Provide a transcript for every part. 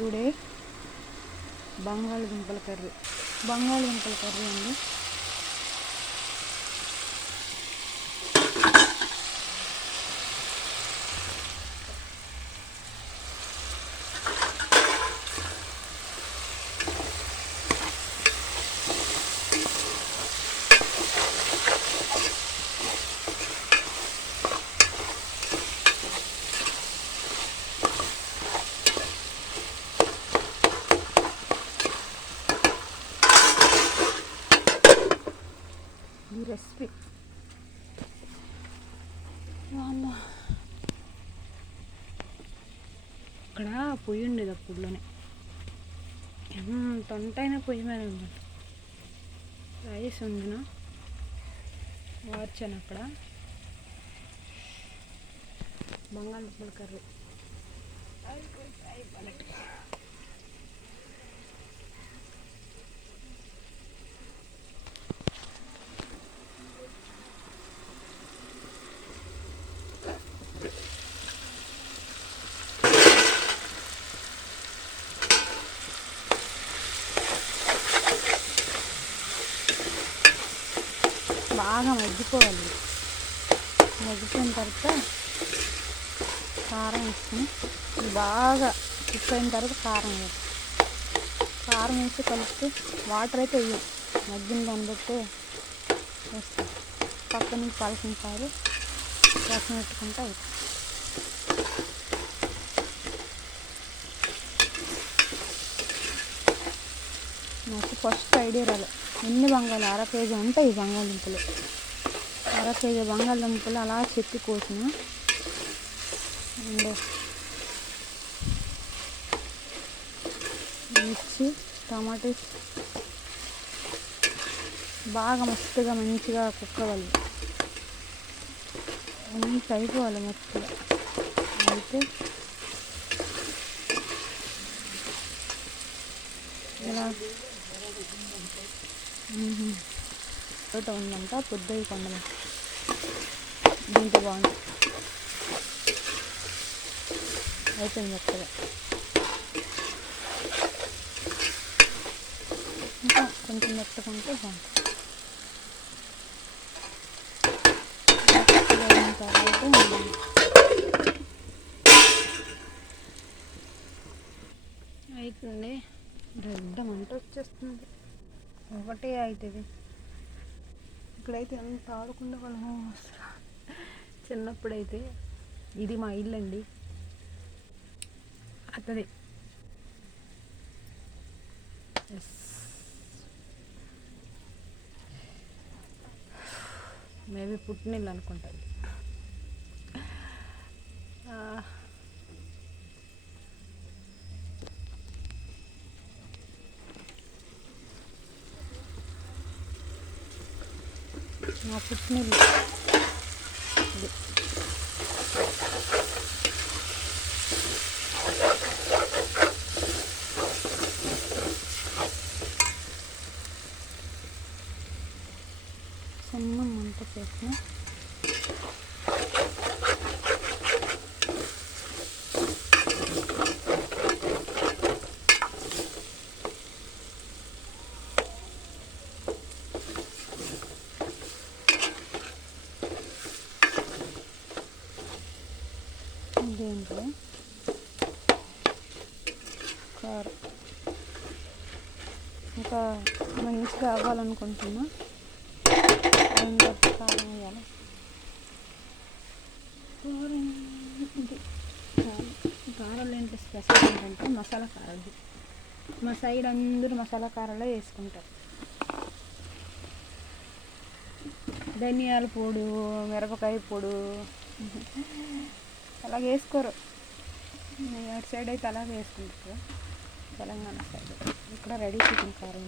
Today. బంగాళదుంపల curry. బంగాళదుంపల curry అండి ఈ రెసిపీ వామ్మో. అక్కడ పొయ్యి ఉండేది అప్పుడులోనే తొంటైన పొయ్యి మీద ఉంది రైస్ ఉందిన వార్చాను అక్కడ. బంగాళదుంపల కర్రీ. బాగా మగ్గిపోవాలి. మగ్గిపోయిన తర్వాత కారం వేసుకుని బాగా కుక్ అయిన తర్వాత కారం వేయాలి. కారం వేసి కలిపితే వాటర్ అయితే వేయం మగ్గిన దాన్ని బట్టి వేస్తాం. పక్క నుంచి పలసిన సారి రసం పెట్టుకుంటే అవుతుంది నాకు ఫస్ట్ ఐడియా రాలే. ఎన్ని బంగాళ అర కేజీ ఉంటాయి ఈ బంగాళదుంపలు. అర కేజీ బంగాళదుంపలు అలా చెక్కి కోసిన. అండ్ మిర్చి టమాటో. బాగా మస్తుగా మంచిగా కుక్కవాలి. మంచి అయిపోవాలి మస్తుగా. అయితే ఇలా తోట ఉందంట పొద్దు కొండల. దీంట్లో బాగుంది. అయిపోయింది మెత్తగా ఇంకా కొంచెం మెత్తకుంటే బాగుంటుంది మెత్తగా అయిన తర్వాత అవుతుంది పెద్ద మంట వచ్చేస్తుంది ఒకటే అవుతుంది ఇక్కడైతే ఎంత ఆడుకుండే వాళ్ళము అసలు చిన్నప్పుడైతే ఇది మా ఇల్లు అండి అతది ఎస్ మేబీ పుట్టినిల్లు అనుకుంటుంది నా పుట్టినిల్లు చిన్న మంట చేసిన దీంట్లో కారం ఇంకా మంచిగా అవ్వాలనుకుంటున్నా. ఏం కారం వేయాలి కారంలో ఏంటి స్పెషల్ ఏంటంటే మసాలా కారాలు. మా సైడ్ అందరూ మసాలా కారాలే వేసుకుంటారు. ధనియాల పొడు మిరపకాయ పొడు. అలాగే వేసుకోరు. అటు సైడ్ అయితే అలాగే వేసుకుంటారు. తెలంగాణ సైడ్ ఇక్కడ రెడీ చేసిన కారం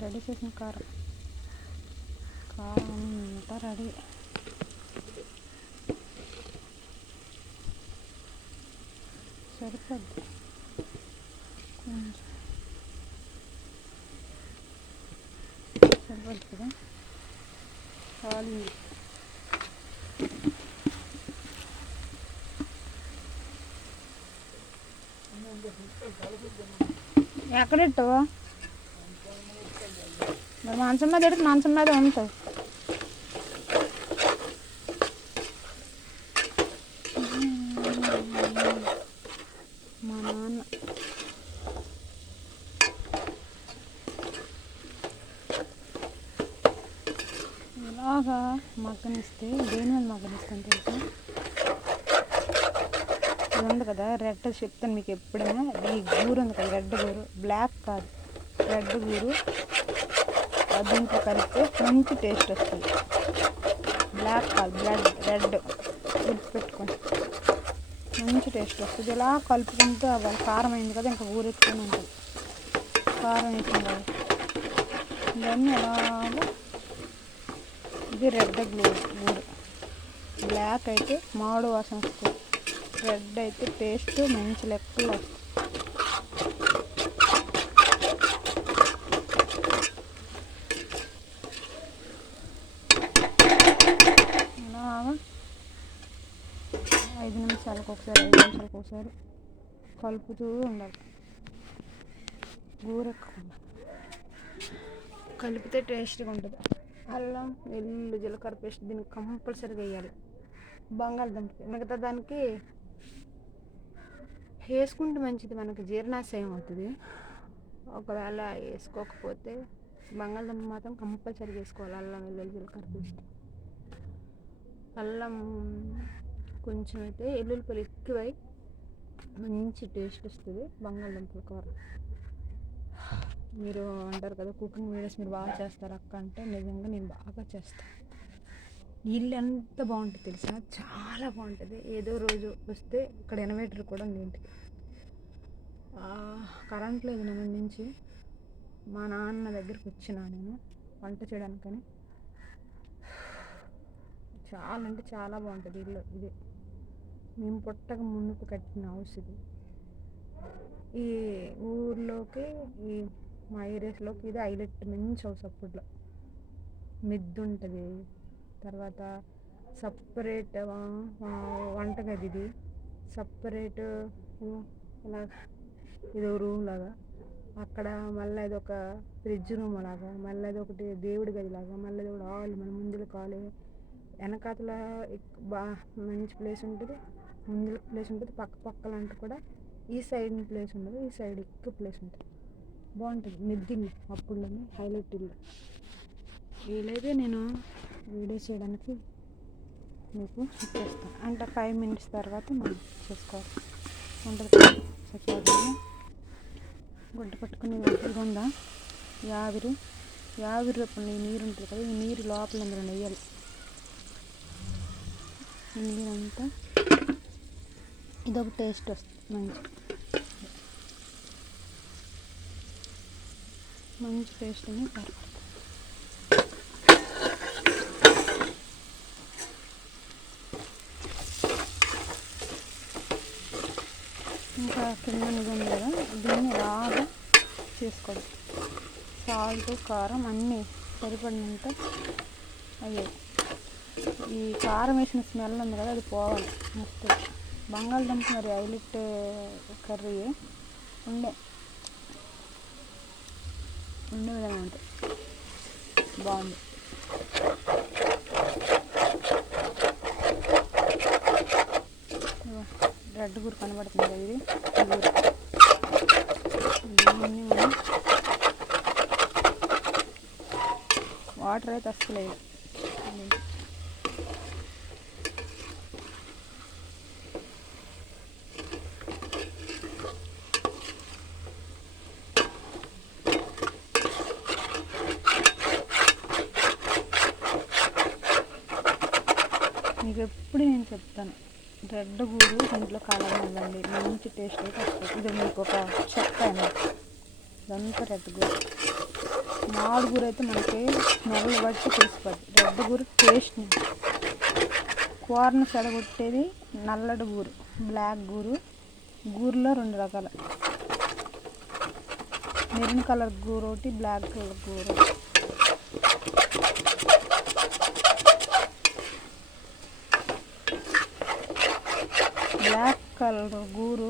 రెడీ చేసిన కారం. కారం అంతా రెడీ. సరిపోద్ది. కొంచెం. సరిపోద్ది కదా? కాలింది ఎక్కడెట్టు మరి మంచం మీద ఎడితే మంచం మీద ఉంటావు మా నాన్న. ఇలాగా మగ్గనిస్తే దేని మీద మగ్గనిస్తాను తెలుసా? ఉంది కదా రెడ్ చెప్తాను మీకు ఎప్పుడైనా. ఈ గూరు ఉంది కదా రెడ్ గూరు బ్లాక్ కాదు. రెడ్ గూరు దీంట్లో కలిపితే మంచి టేస్ట్ వస్తుంది. బ్లాక్ కాదు బ్లడ్ రెడ్. గుర్తుపెట్టుకోండి. మంచి టేస్ట్ వస్తుంది. ఇలా కలుపుకుంటూ అవ్వాలి కారం అయింది కదా ఇంకా ఊరెత్తుకొని ఉంటుంది కారం వేసింది కదా ఇవన్నీ అలాగా. ఇది రెడ్ గ్లూ ఊరు బ్లాక్ అయితే మామిడి వాసన వస్తుంది. రెడ్ అయితే టేస్ట్ మంచి లెక్కలు వస్తుంది. ఐదు నిమిషాలకు ఒకసారి ఐదు నిమిషాలకు ఒకసారి కలుపుతూ ఉండాలి. గూరెక్కకుండా. కలిపితే టేస్ట్గా ఉంటుంది. అల్లం వెల్లుల్లి జీలకర్ర పేస్ట్ దీనికి కంపల్సరీగా వేయాలి. బంగాళదుంప మిగతా దానికి వేసుకుంటే మంచిది మనకి జీర్ణాశయం అవుతుంది. ఒకవేళ వేసుకోకపోతే బంగాళదుంప మాత్రం కంపల్సరీ వేసుకోవాలి అల్లం వెల్లుల్లి జీలకర్ర పేస్ట్. అల్లం కొంచెం అయితే ఎల్లుల్లిపల్లి ఎక్కువై మంచి టేస్ట్ వస్తుంది బంగాళదుంపల కూర. మీరు అంటారు కదా కుకింగ్ వీడియోస్ మీరు బాగా చేస్తారు అక్క అంటే నిజంగా నేను బాగా చేస్తాను. ఇల్లు ఎంత బాగుంటుంది తెలుసా? చాలా బాగుంటుంది. ఏదో రోజు వస్తే ఇక్కడ ఎనవేటర్ కూడా ఉంది ఇంటికి. కరెంట్ లేదు నిన్న నుంచి మా నాన్న దగ్గరికి వచ్చినా నేను వంట చేయడానికని. చాలా అంటే చాలా బాగుంటుంది ఇల్లు ఇది. మేము పుట్టక ముందుకు కట్టిన హౌస్ ఇది. ఈ ఊర్లోకి ఈ మా ఏరియాస్లోకి ఇది హైలైట్ మంచి హౌస్ అప్పట్లో. మిద్దు ఉంటుంది తర్వాత సపరేట్ వంటగది ఇది. సపరేట్ ఇలా ఏదో రూమ్ లాగా. అక్కడ మళ్ళీ ఇది ఒక ఫ్రిడ్జ్ రూమ్ లాగా. మళ్ళీ అది ఒకటి దేవుడి గది లాగా. మళ్ళీ అది ఒకటి హాల్ మన ముందుల కాలు. వెనకాతల ఎక్- బా మంచి ప్లేస్ ఉంటుంది. ముందుల ప్లేస్ ఉంటుంది. పక్క పక్కల అంటే కూడా ఈ సైడ్ ప్లేస్ ఉండదు. ఈ సైడ్ ఎక్కువ ప్లేస్ ఉంటుంది. బాగుంటుంది. మిద్దిల్లు అప్పుడులోనే హైలైట్ ఇల్లు. వీలైతే నేను వీడియో చేయడానికి మీకు ఇచ్చేస్తాను అంటే ఫైవ్ మినిట్స్ తర్వాత మనం చేసుకోవాలి. ఉంటుంది సచివాలయం గుడ్డ పట్టుకుని ఇది ఉందా యావిరు యావిరి ఈ ఈ నీరు ఉంటుంది కదా ఈ నీరు లోపల ఇందులో నెయ్యాలి. నీరంతా ఇదొక టేస్ట్ వస్తుంది మంచి మంచి టేస్ట్ అని కరెక్ట్ ఇంకా కింద ఇది కదా దీన్ని బాగా చేసుకోవడం సాల్ట్ కారం అన్నీ సరిపడినంత అయ్యాయి. ఈ కారం వేసిన స్మెల్ ఉంది కదా అది పోవాలి. మస్తు. బంగాళదుంప మరి హైలైట్ కర్రీ. ఉండే. ఉండే విధంగా ఉంటుంది బాగుంది. రెడ్ గురు కనబడుతుంది కదా ఇది? గురు. దీన్ని మనం వాటర్ అయితే అస్సలేదు మీకు ఎప్పుడు నేను చెప్తాను. రెడ్ గూడు ఇంట్లో కాలం ఇవ్వండి మంచి టేస్ట్ అయితే వస్తుంది. ఇది మీకు ఒక చెక్క అన్నమాట ఇదంతా రెడ్ గూరు మామిడి గూరు అయితే మనకి నెలలు బట్టి తెలిసిపోద్ది రెడ్ గూరు టేస్ట్ కూరను చెడగొట్టేది నల్లటి గూరు బ్లాక్ గూరు గూరులో రెండు రకాల. మెరూన్ కలర్ గూరు ఒకటి బ్లాక్ కలర్ గూరు ఒకటి. బ్లాక్ కలర్ గూరు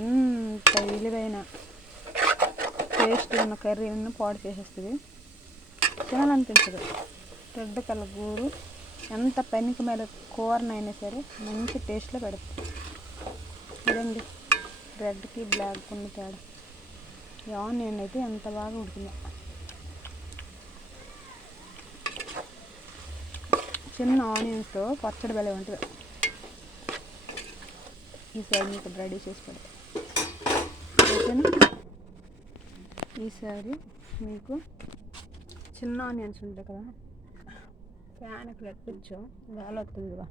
ఎంత విలువైన టేస్ట్ ఉన్న కర్రీని పాడు చేసేస్తుంది. తినాలనిపించదు. రెడ్ కలర్ గూరు ఎంత పెనికి మీద కూరనైనా సరే మంచి టేస్ట్లో పెడుతుంది ఇదండి. రెడ్కి బ్లాక్ ఉన్న తేడా. ఈ ఆనియన్ అయితే ఎంత బాగా ఉడికిందో. చిన్న ఆనియన్స్తో పచ్చడి బలే ఉంటుంది. ఈసారి మీకు రెడీ చేసి పెడతాను ఓకేనా? ఈసారి మీకు చిన్న ఆనియన్స్ ఉంటాయి కదా ఫ్యాన్కి పెట్టచ్చు వేలొస్తుంది కదా.